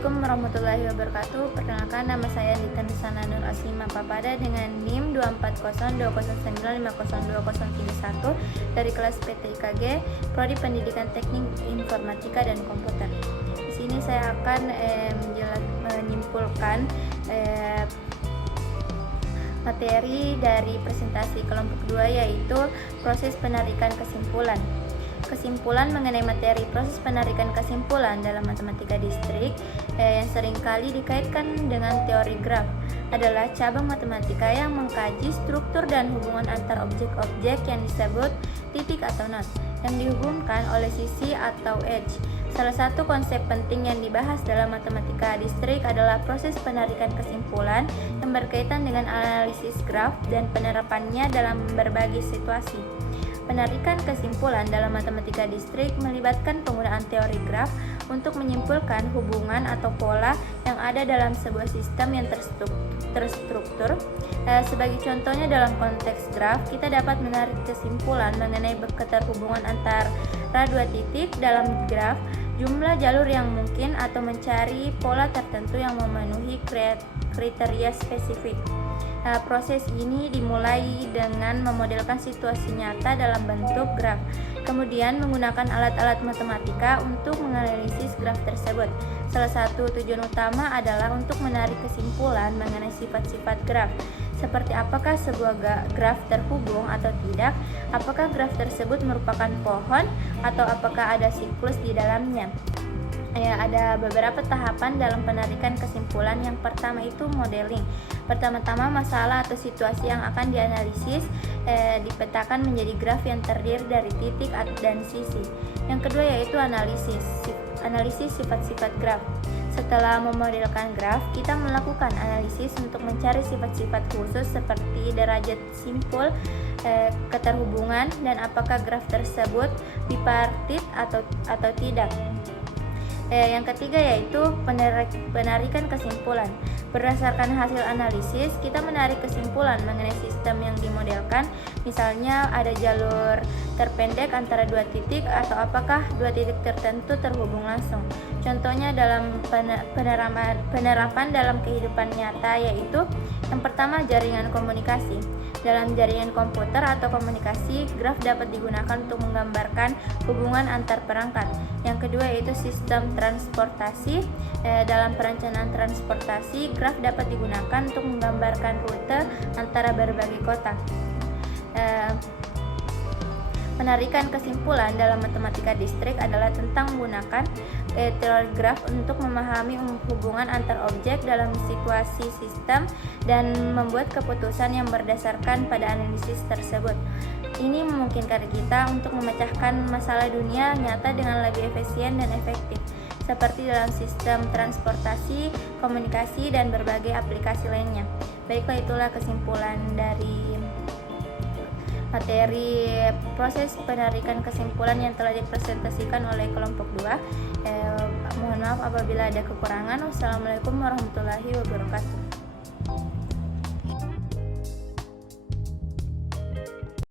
Assalamualaikum warahmatullahi wabarakatuh. Perkenalkan, nama saya Dita Nusana Nur Aslima Papada dengan NIM 2402009502031 dari kelas PTIKG, Prodi Pendidikan Teknik Informatika dan Komputer. Di sini saya akan menyimpulkan materi dari presentasi kelompok 2, yaitu proses penarikan kesimpulan. Kesimpulan mengenai materi proses penarikan kesimpulan dalam matematika distrik yang seringkali dikaitkan dengan teori graf adalah cabang matematika yang mengkaji struktur dan hubungan antar objek-objek yang disebut titik atau not yang dihubungkan oleh sisi atau edge. Salah satu konsep penting yang dibahas dalam matematika distrik adalah proses penarikan kesimpulan yang berkaitan dengan analisis graf dan penerapannya dalam berbagai situasi. Penarikan kesimpulan dalam matematika distrik melibatkan penggunaan teori graf untuk menyimpulkan hubungan atau pola yang ada dalam sebuah sistem yang terstruktur. Sebagai contohnya, dalam konteks graf, kita dapat menarik kesimpulan mengenai keterhubungan antara dua titik dalam graf, jumlah jalur yang mungkin, atau mencari pola tertentu yang memenuhi kriteria spesifik. Proses ini dimulai dengan memodelkan situasi nyata dalam bentuk graf, kemudian menggunakan alat-alat matematika untuk menganalisis graf tersebut. Salah satu tujuan utama adalah untuk menarik kesimpulan mengenai sifat-sifat graf, seperti apakah sebuah graf terhubung atau tidak, apakah graf tersebut merupakan pohon, atau apakah ada siklus di dalamnya. Ada beberapa tahapan dalam penarikan kesimpulan. Yang pertama itu modeling. Pertama-tama, masalah atau situasi yang akan dianalisis dipetakan menjadi graf yang terdiri dari titik dan sisi. Yang kedua yaitu analisis sifat-sifat graf. Setelah memodelkan graf, kita melakukan analisis untuk mencari sifat-sifat khusus seperti derajat simpul, keterhubungan, dan apakah graf tersebut bipartit atau tidak. Yang ketiga yaitu penarikan kesimpulan. Berdasarkan hasil analisis, kita menarik kesimpulan mengenai sistem yang dimodelkan. Misalnya ada jalur terpendek antara dua titik, atau apakah dua titik tertentu terhubung langsung. Contohnya dalam penerapan dalam kehidupan nyata, yaitu yang pertama, jaringan komunikasi. Dalam jaringan komputer atau komunikasi, graf dapat digunakan untuk menggambarkan hubungan antar perangkat. Yang kedua yaitu sistem transportasi. Dalam perencanaan transportasi, graf dapat digunakan untuk menggambarkan rute antara berbagai kota. Penarikan kesimpulan dalam matematika distrik adalah tentang menggunakan teori graf untuk memahami hubungan antar objek dalam situasi sistem dan membuat keputusan yang berdasarkan pada analisis tersebut. Ini memungkinkan kita untuk memecahkan masalah dunia nyata dengan lebih efisien dan efektif, seperti dalam sistem transportasi, komunikasi, dan berbagai aplikasi lainnya. Baiklah, itulah kesimpulan dari materi proses penarikan kesimpulan yang telah dipresentasikan oleh kelompok 2. Mohon maaf apabila ada kekurangan. Wassalamualaikum warahmatullahi wabarakatuh.